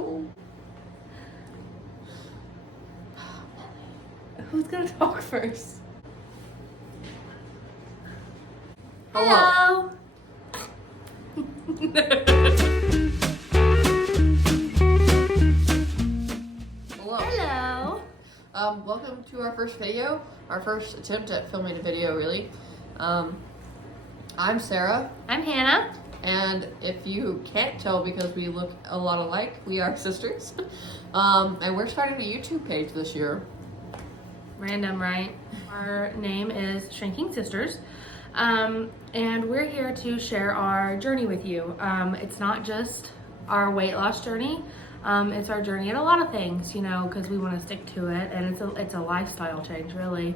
go. Who's gonna talk first? Hello. Hello. Welcome to our first video, our first attempt at filming a video, really. I'm Sarah. I'm Hannah. And if you can't tell because we look a lot alike, we are sisters. And we're starting a YouTube page this year. Random, right? Our name is Shrinking Sisters. And we're here to share our journey with you. It's not just our weight loss journey. It's our journey in a lot of things, you know, because we want to stick to it, and it's a lifestyle change, really.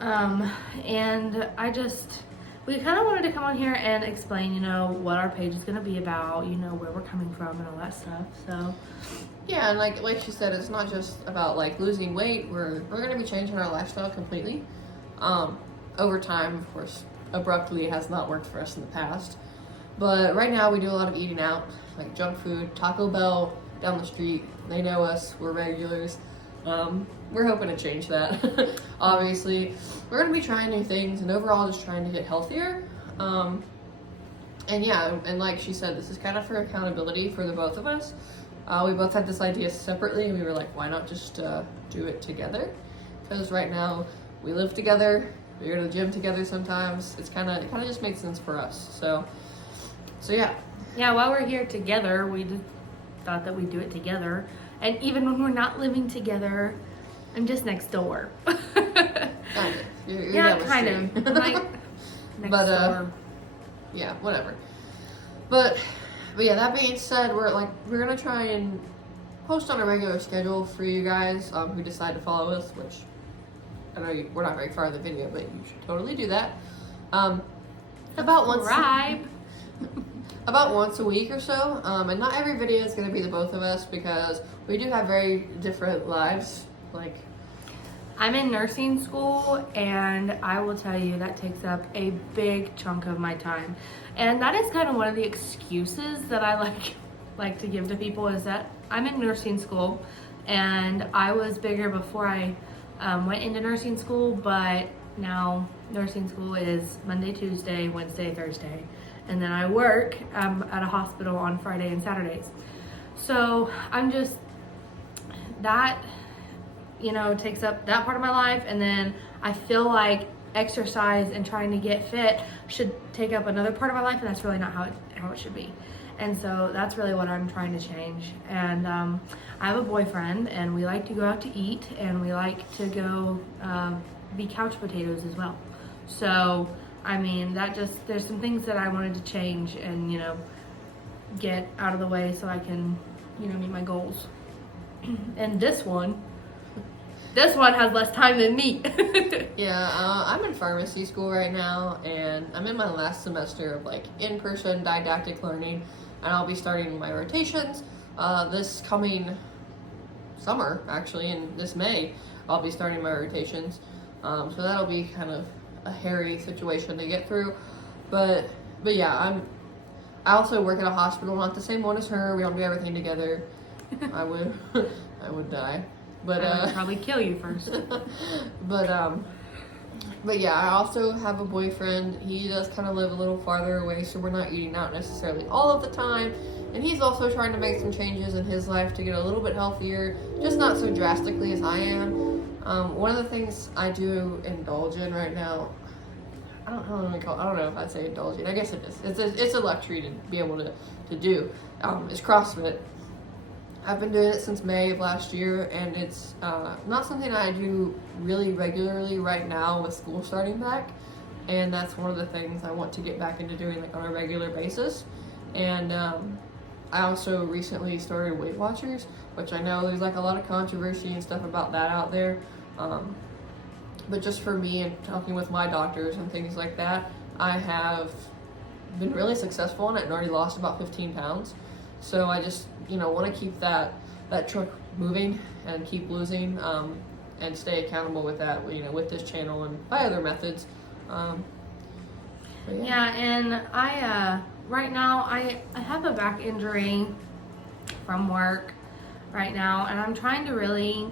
And we kind of wanted to come on here and explain, you know, what our page is going to be about, you know, where we're coming from and all that stuff. So yeah, and like she said, it's not just about like losing weight. We're going to be changing our lifestyle completely. Over time, of course, abruptly it has not worked for us in the past. But right now we do a lot of eating out, like junk food, Taco Bell down the street. They know us, we're regulars. We're hoping to change that. Obviously, we're going to be trying new things and overall just trying to get healthier. And yeah, and like she said, this is kind of for accountability for the both of us. We both had this idea separately and we were like, why not just do it together? Because right now we live together, we go to the gym together sometimes. It kind of just makes sense for us. So yeah. yeah, while we're here together, we just thought that we'd do it together. And even when we're not living together, I'm just next door. Kind of. You're yeah, down the kind street. of. Like next But, door. Yeah, whatever. But yeah, that being said, we're gonna try and post on a regular schedule for you guys who decide to follow us, which I know we're not very far in the video, but you should totally do that. About once a week or so, and not every video is going to be the both of us because we do have very different lives. Like, I'm in nursing school, and I will tell you that takes up a big chunk of my time. And that is kind of one of the excuses that I like to give to people, is that I'm in nursing school, and I was bigger before I went into nursing school, but now nursing school is Monday, Tuesday, Wednesday, Thursday. And then I work at a hospital on Friday and Saturdays. So I'm just, that, you know, takes up that part of my life. And then I feel like exercise and trying to get fit should take up another part of my life. And that's really not how it should be. And so that's really what I'm trying to change. And I have a boyfriend, and we like to go out to eat, and we like to go be couch potatoes as well. So I mean, there's some things that I wanted to change and, you know, get out of the way so I can, you know, meet my goals. And this one has less time than me. yeah, I'm in pharmacy school right now, and I'm in my last semester of like in-person didactic learning, and I'll be starting my rotations this coming summer, actually, in this May. I'll be starting my rotations, so that'll be kind of a hairy situation to get through, but yeah, I also work at a hospital, not the same one as her. We don't do everything together. I would die, but I would probably kill you first. but yeah, I also have a boyfriend. He does kind of live a little farther away, so we're not eating out necessarily all of the time, and he's also trying to make some changes in his life to get a little bit healthier, just not so drastically as I am. One of the things I do indulge in right now, I don't know if I'd say indulging. I guess it is. It's a luxury to be able to do. Is CrossFit. I've been doing it since May of last year, and it's not something I do really regularly right now with school starting back. And that's one of the things I want to get back into doing, like, on a regular basis. And I also recently started Weight Watchers, which I know there's like a lot of controversy and stuff about that out there. But just for me and talking with my doctors and things like that, I have been really successful in it and already lost about 15 pounds. So I just, you know, want to keep that truck moving and keep losing and stay accountable with that, you know, with this channel and by other methods. Yeah, and I right now I have a back injury from work right now, and I'm trying to really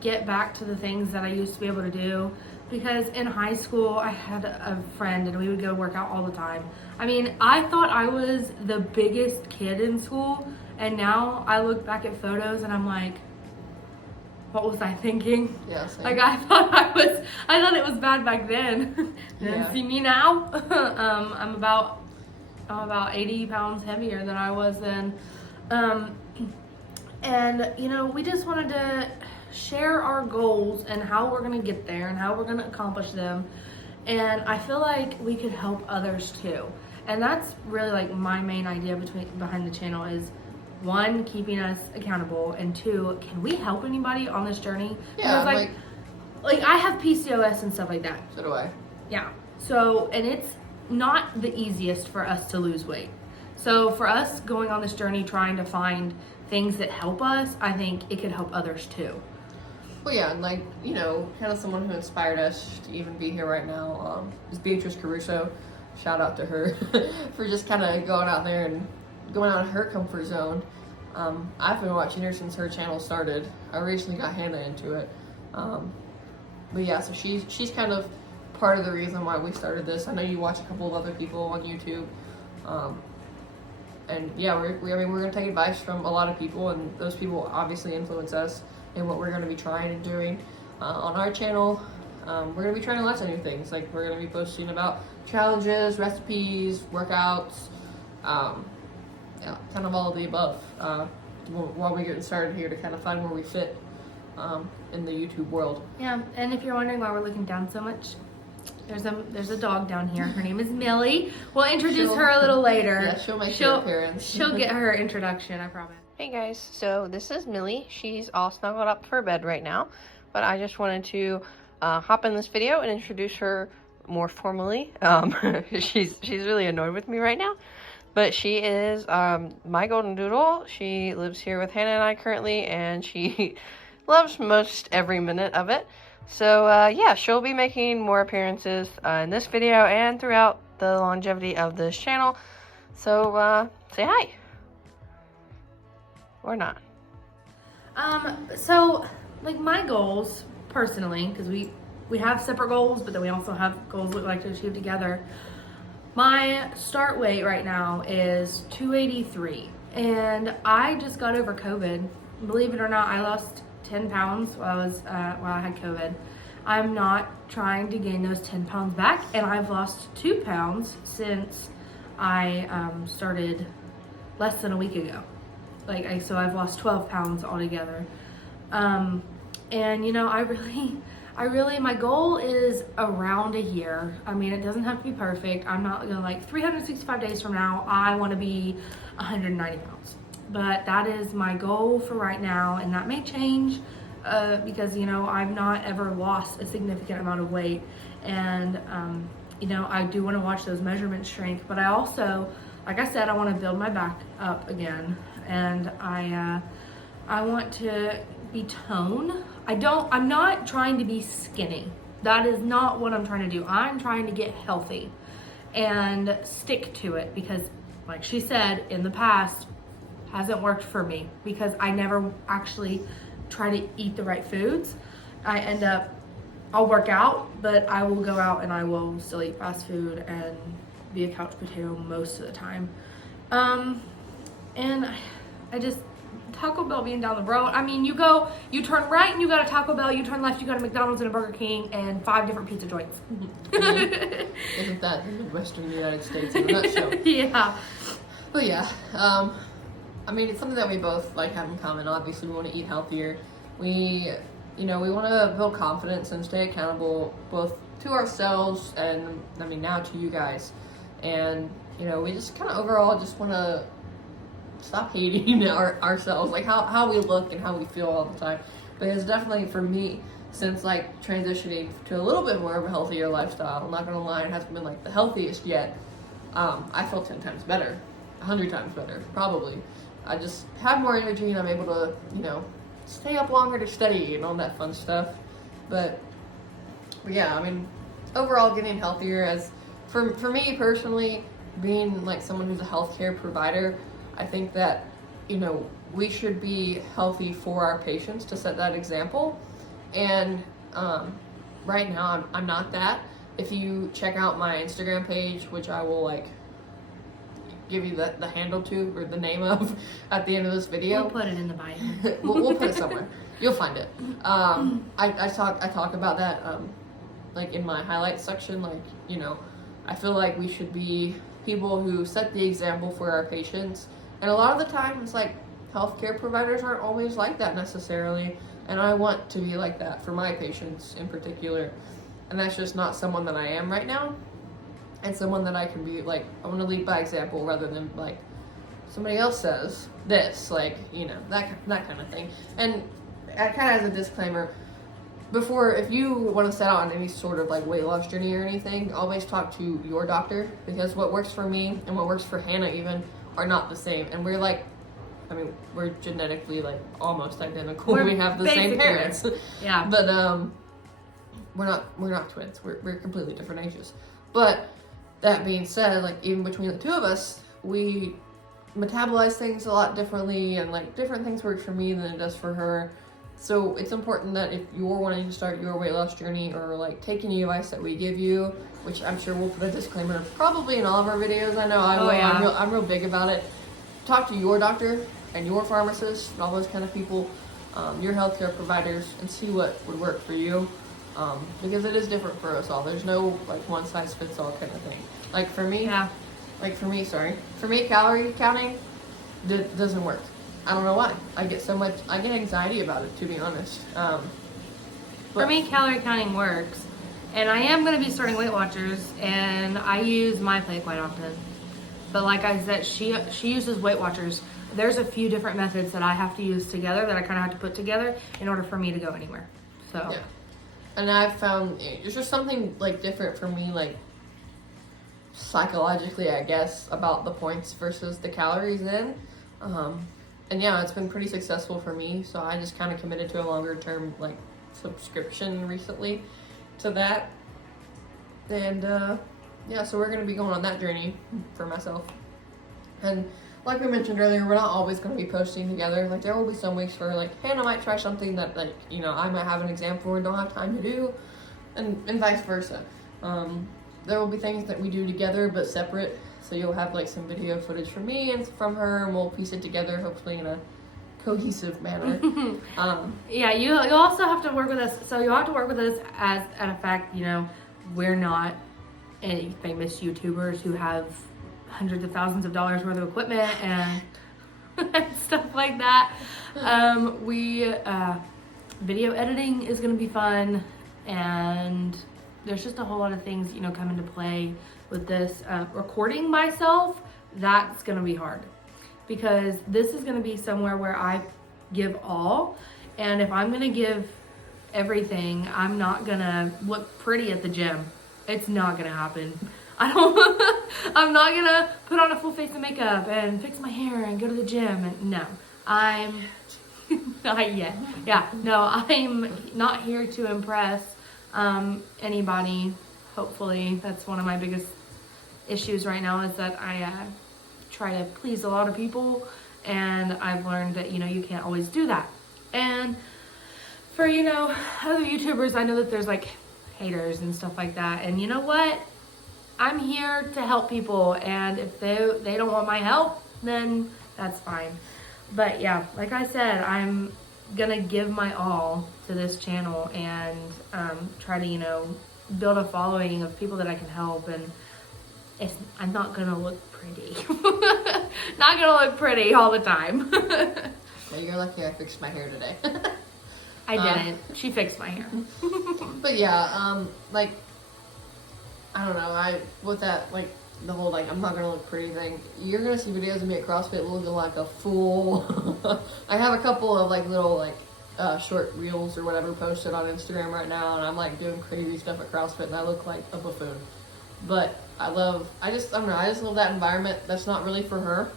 get back to the things that I used to be able to do, because in high school I had a friend and we would go work out all the time. I mean, I thought I was the biggest kid in school, and now I look back at photos and I'm like, what was I thinking? Yeah, same. Like I thought it was bad back then. Yeah. See me now. I'm about 80 pounds heavier than I was then. And you know, we just wanted to share our goals and how we're gonna get there and how we're gonna accomplish them. And I feel like we could help others too. And that's really like my main idea behind the channel is, one, keeping us accountable, and two, can we help anybody on this journey? Yeah, Because like I have PCOS and stuff like that. So do I. Yeah. So, and it's not the easiest for us to lose weight. So for us going on this journey trying to find things that help us, I think it could help others too. Well, yeah, and like, you know, kind of someone who inspired us to even be here right now is Beatrice Caruso. Shout out to her for just kind of going out there and going out of her comfort zone. I've been watching her since her channel started. I recently got Hannah into it. But yeah, so she's kind of part of the reason why we started this. I know you watch a couple of other people on YouTube. And yeah, we're going to take advice from a lot of people, and those people obviously influence us in what we're going to be trying and doing on our channel. We're going to be trying lots of new things. Like, we're going to be posting about challenges, recipes, workouts, yeah, kind of all of the above, while we're getting started here to kind of find where we fit in the YouTube world. Yeah, and if you're wondering why we're looking down so much, there's a dog down here. Her name is Millie. We'll introduce her a little later. Yeah, she'll make her appearance. She'll get her introduction, I promise. Hey guys, so this is Millie. She's all snuggled up for bed right now, but I just wanted to hop in this video and introduce her more formally. She's really annoyed with me right now, but she is my golden doodle. She lives here with Hannah and I currently, and she loves most every minute of it. So yeah, she'll be making more appearances in this video and throughout the longevity of this channel. So say hi. Or not. So like my goals personally, because we have separate goals, but then we also have goals we'd like to achieve together. My start weight right now is 283, and I just got over COVID. Believe it or not, I lost 10 pounds while I had COVID. I'm not trying to gain those 10 pounds back, and I've lost 2 pounds since I started less than a week ago. So I've lost 12 pounds altogether. And you know, I really, my goal is around a year. I mean, it doesn't have to be perfect. I'm not gonna, like, 365 days from now, I wanna be 190 pounds. But that is my goal for right now, and that may change because, you know, I've not ever lost a significant amount of weight. And, you know, I do wanna watch those measurements shrink, but I also, like I said, I wanna build my back up again. And I want to be toned. I'm not trying to be skinny. That is not what I'm trying to do. I'm trying to get healthy and stick to it, because like she said, in the past hasn't worked for me because I never actually try to eat the right foods. I'll work out, but I will go out and I will still eat fast food and be a couch potato most of the time. And I just, Taco Bell being down the road. I mean, you turn right and you got a Taco Bell, you turn left, you got a McDonald's and a Burger King and 5 different pizza joints. Isn't that in the Western United States in a nutshell? Yeah. But yeah, I mean, it's something that we both like have in common. Obviously, we want to eat healthier. We want to build confidence and stay accountable both to ourselves and, I mean, now to you guys. And, you know, we just kind of overall just want to stop hating ourselves, like how we look and how we feel all the time. Because definitely for me, since like transitioning to a little bit more of a healthier lifestyle, I'm not gonna lie, it hasn't been like the healthiest yet. I feel 10 times better, 100 times better, probably. I just have more energy and I'm able to, you know, stay up longer to study and all that fun stuff. But yeah, I mean, overall getting healthier, as for me personally, being like someone who's a healthcare provider, I think that you know, we should be healthy for our patients to set that example. And right now, I'm not that. If you check out my Instagram page, which I will like give you the handle to or the name of at the end of this video. We'll put it in the bio. we'll put it somewhere. You'll find it. I talk about that like in my highlights section. Like, you know, I feel like we should be people who set the example for our patients. And a lot of the time, it's like healthcare providers aren't always like that necessarily. And I want to be like that for my patients in particular. And that's just not someone that I am right now. And someone that I can be like, I want to lead by example rather than like somebody else says this, like, you know, that kind of thing. And I kind of as a disclaimer, before, if you want to set out on any sort of like weight loss journey or anything, always talk to your doctor, because what works for me and what works for Hannah even are not the same. And we're like, I mean, we're genetically like almost identical. We have the same parents. Yeah. But we're not twins. We're completely different ages. But that being said, like even between the two of us, we metabolize things a lot differently, and like different things work for me than it does for her. So it's important that if you're wanting to start your weight loss journey or like take any advice that we give you, which I'm sure we'll put a disclaimer probably in all of our videos. I know I will. Yeah. I'm real big about it. Talk to your doctor and your pharmacist and all those kind of people, your healthcare providers, and see what would work for you. Because it is different for us all. There's no like one size fits all kind of thing. Like for me, calorie counting doesn't work. I don't know why. I get anxiety about it, to be honest. For me, calorie counting works. And I am going to be starting Weight Watchers, and I use MyPlate quite often. But like I said, she uses Weight Watchers. There's a few different methods that I have to use together that I kind of have to put together in order for me to go anywhere. So. Yeah. And I've found it's just something like different for me, like psychologically, I guess, about the points versus the calories in. And yeah, it's been pretty successful for me. So I just kind of committed to a longer term like subscription recently to that. And yeah, so we're gonna be going on that journey for myself. And like we mentioned earlier, we're not always going to be posting together. Like there will be some weeks where like Hannah might try something that like, you know, I might have an example and don't have time to do, and vice versa. There will be things that we do together but separate. So you'll have like some video footage from me and from her, and we'll piece it together hopefully in a cohesive manner. Yeah, you also have to work with us. So you'll have to work with us as a fact, you know, we're not any famous YouTubers who have hundreds of thousands of dollars worth of equipment and stuff like that. Video editing is going to be fun, and there's just a whole lot of things, you know, come into play with this. Recording myself, that's going to be hard, because this is going to be somewhere where I give all, and if I'm going to give everything, I'm not going to look pretty at the gym. It's not going to happen. I'm not gonna put on a full face of makeup and fix my hair and go to the gym, and no, I'm not yet. Yeah, no, I'm not here to impress anybody. Hopefully, that's one of my biggest issues right now, is that I try to please a lot of people, and I've learned that, you know, you can't always do that. And for, you know, other YouTubers, I know that there's like haters and stuff like that, and you know what? I'm here to help people, and if they don't want my help, then that's fine. But yeah, like I said, I'm gonna give my all to this channel and try to, you know, build a following of people that I can help, and I'm not gonna look pretty. Not gonna look pretty all the time. Well, you're lucky I fixed my hair today. I didn't. She fixed my hair. But yeah, like, I don't know, with that, like, the whole, like, I'm not gonna look pretty thing, you're gonna see videos of me at CrossFit looking like a fool. I have a couple of, like, little, like, short reels or whatever posted on Instagram right now, and I'm, like, doing crazy stuff at CrossFit, and I look like a buffoon. But I just love that environment. That's not really for her.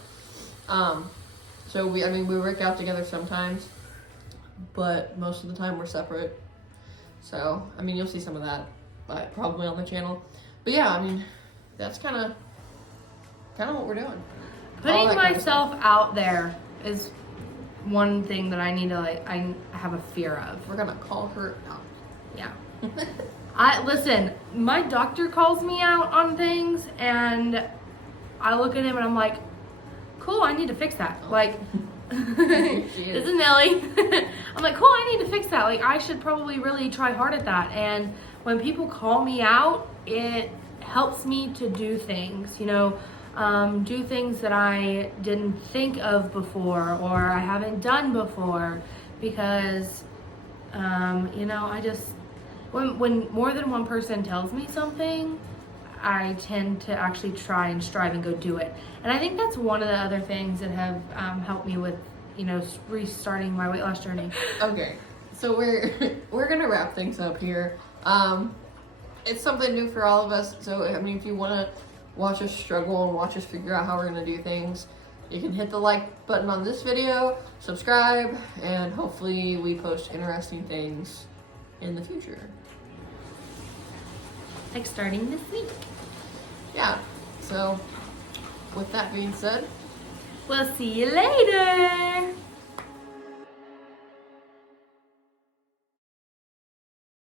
So we work out together sometimes, but most of the time we're separate. So, I mean, you'll see some of that, but probably on the channel. But yeah, I mean, that's kind of what we're doing. Putting myself out there is one thing that I need to I have a fear of. We're gonna call her out. Yeah. Listen, my doctor calls me out on things and I look at him and I'm like, cool, I need to fix that. Like, this is Nelly. I'm like, cool, I need to fix that. Like, I should probably really try hard at that. And when people call me out, it helps me to do things, do things that I didn't think of before or I haven't done before because, I just, when more than one person tells me something, I tend to actually try and strive and go do it. And I think that's one of the other things that have helped me with, restarting my weight loss journey. Okay, so we're gonna wrap things up here. It's something new for all of us. So I mean, if you want to watch us struggle and watch us figure out how we're gonna do things, you can hit the like button on this video, subscribe, and hopefully we post interesting things in the future. Like starting this week. Yeah, so with that being said, We'll see you later.